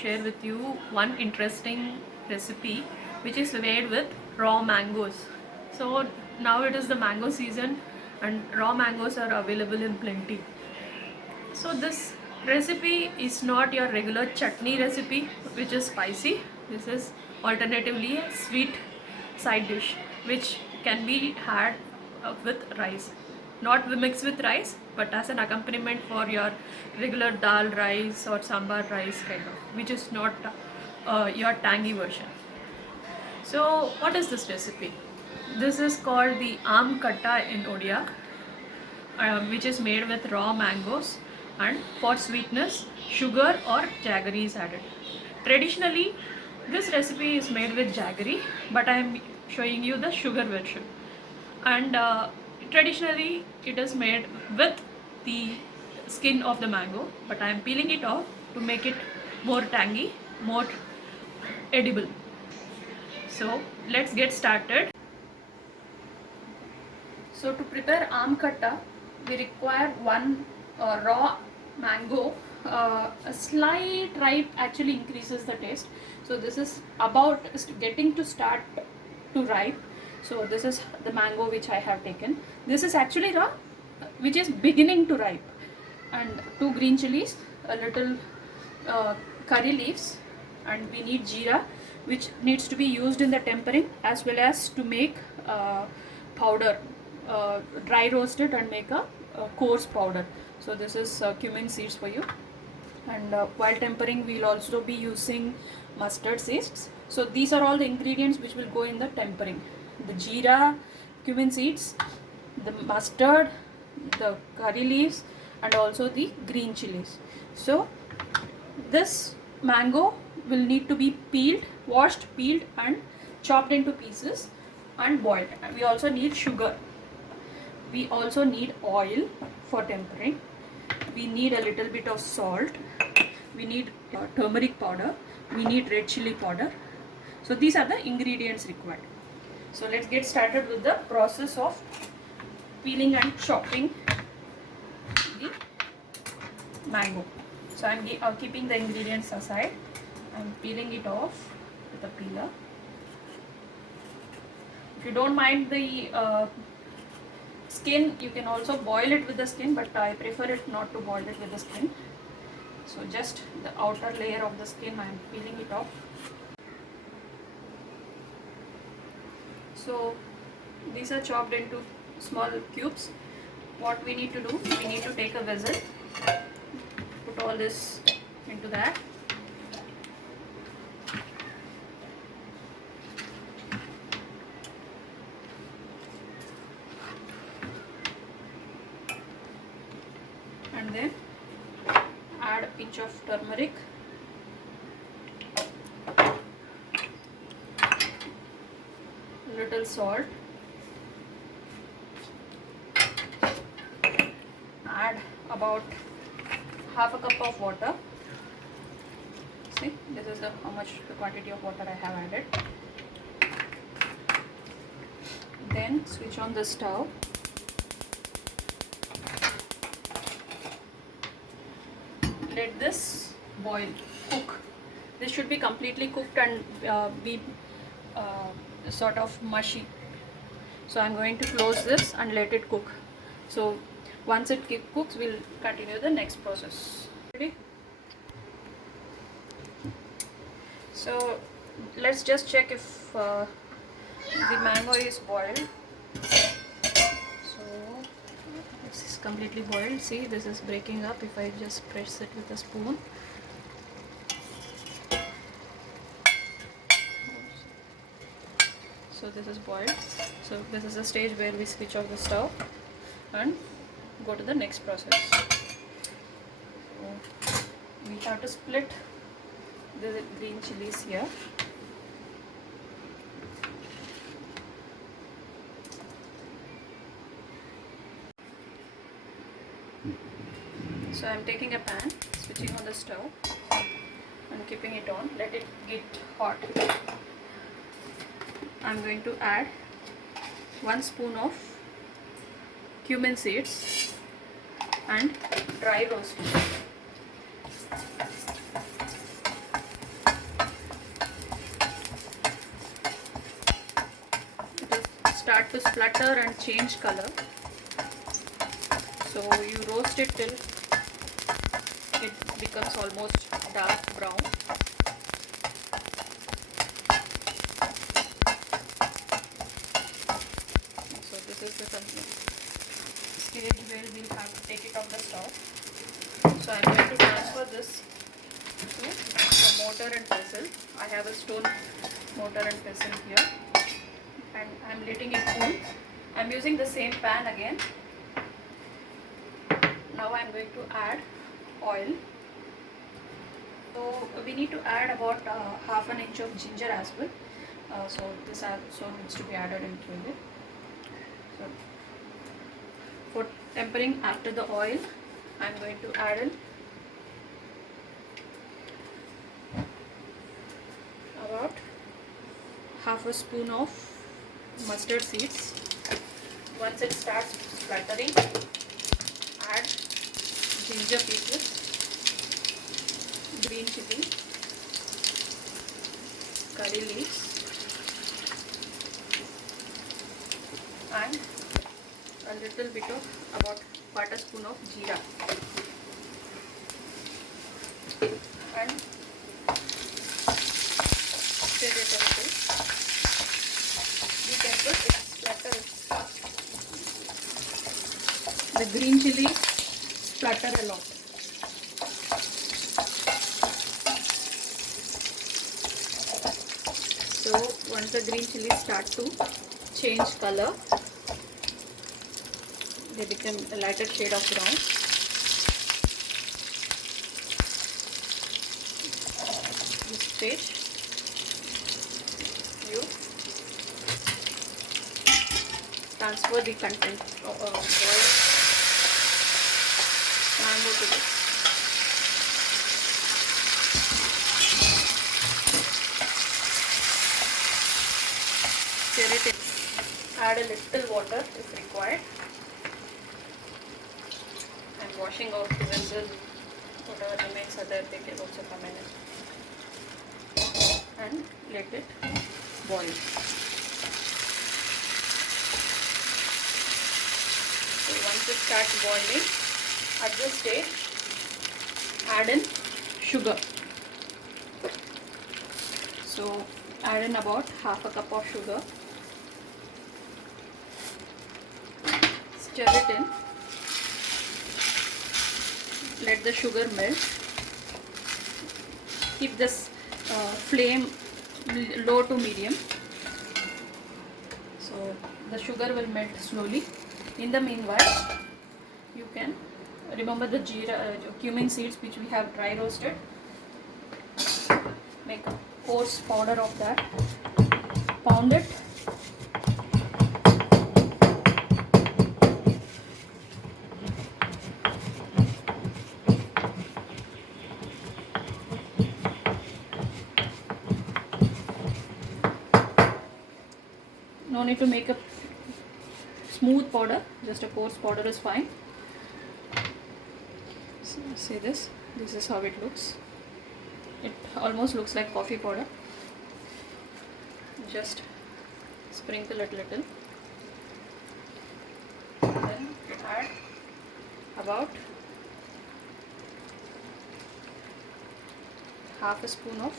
share with you one interesting recipe which is made with raw mangoes. So now it is the mango season and raw mangoes are available in plenty. So this recipe is not your regular chutney recipe which is spicy. This is alternatively a sweet side dish which can be had with rice. Not mixed with rice but as an accompaniment for your regular dal rice or sambar rice kind of, which is not your tangy version. So what is this recipe? This is called the Aam Katta in Odia, which is made with raw mangoes, and for sweetness sugar or jaggery is added. Traditionally this recipe is made with jaggery, but I am showing you the sugar version. And traditionally it is made with the skin of the mango, but I am peeling it off to make it more tangy, more edible. So let's get started. So to prepare aam katta, we require one raw mango. A slight ripe actually increases the taste. So this is about getting to start to ripe. So this is the mango which I have taken. This is actually raw, which is beginning to ripe. And 2 green chilies, a little curry leaves, and we need jeera, which needs to be used in the tempering as well as to make powder, dry roasted and make a coarse powder. So this is cumin seeds for you. And while tempering we will also be using mustard seeds. So these are all the ingredients which will go in the tempering: the jeera, cumin seeds, the mustard, the curry leaves, and also the green chilies. So this mango will need to be peeled, washed, peeled and chopped into pieces and boiled. We also need sugar. We also need oil for tempering. We need a little bit of salt. We need turmeric powder. We need red chili powder. So these are the ingredients required. So let's get started with the process of peeling and chopping the mango. So I'm keeping the ingredients aside. I'm peeling it off with a peeler. If you don't mind the skin, you can also boil it with the skin, but I prefer it not to boil it with the skin. So just the outer layer of the skin I am peeling it off. So these are chopped into small cubes. What we need to do, we need to take a vessel, put all this into that. And then add a pinch of turmeric, little salt, add about half a cup of water. See, this is the quantity of water I have added. Then switch on the stove. Let this boil, cook. This should be completely cooked and be sort of mushy. So I'm going to close this and let it cook. So once it cooks, we'll continue the next process. Ready? So let's just check if the mango is boiled. So this is completely boiled. See, this is breaking up if I just press it with a spoon. So this is boiled. So this is the stage where we switch off the stove and go to the next process. So we have to split the green chilies here. So I am taking a pan, switching on the stove and keeping it on. Let it get hot. I am going to add 1 spoon of cumin seeds and dry roasted. start to splutter and change color. So you roast it till it becomes almost dark brown. So this is the stage where we'll have to take it off the stove. So I'm going to transfer this to a mortar and pestle. I have a stone mortar and pestle here, and I'm letting it cool. I'm using the same pan again. Now I'm going to add oil. So we need to add about half an inch of ginger as well. So this also needs to be added into it. So for tempering after the oil, I'm going to add in about half a spoon of mustard seeds. Once it starts spluttering, add ginger pieces, green chili, curry leaves, and a little bit of about quarter spoon of jeera, and stir it a little. Be careful, it splatters. The green chili splatter a lot. So once the green chilies start to change color, they become a lighter shade of brown. This stage, you transfer the content of boiled mango to this. Stir it in. Add a little water if required. And washing off the vessel, whatever remains are there, they can also come in and let it boil. So once it starts boiling, at this stage, add in sugar. So add in about half a cup of sugar. Stir it in. Let the sugar melt. Keep this flame low to medium. So the sugar will melt slowly. In the meanwhile, you can remember the jeera, cumin seeds which we have dry roasted. Make a coarse powder of that. Pound it. No need to make a smooth powder, just a coarse powder is fine. So, see this is how it looks. It almost looks like coffee powder. Just sprinkle it little. Then add about half a spoon of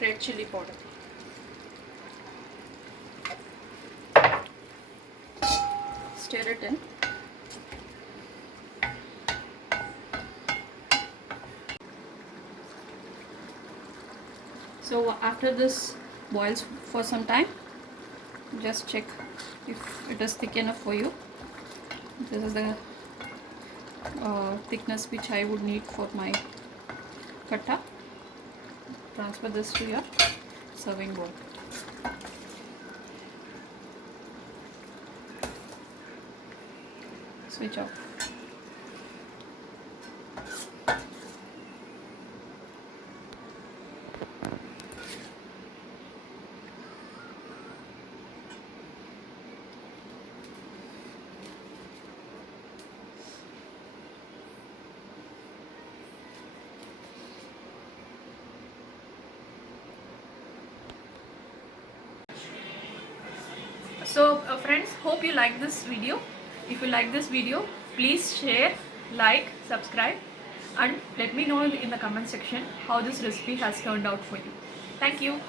red chili powder. Stir it in. So after this boils for some time, just check if it is thick enough for you. This is the thickness which I would need for my katta. Transfer this to your serving bowl. Switch off. So friends, hope you like this video. If you like this video, please share, like, subscribe, and let me know in the comment section how this recipe has turned out for you. Thank you.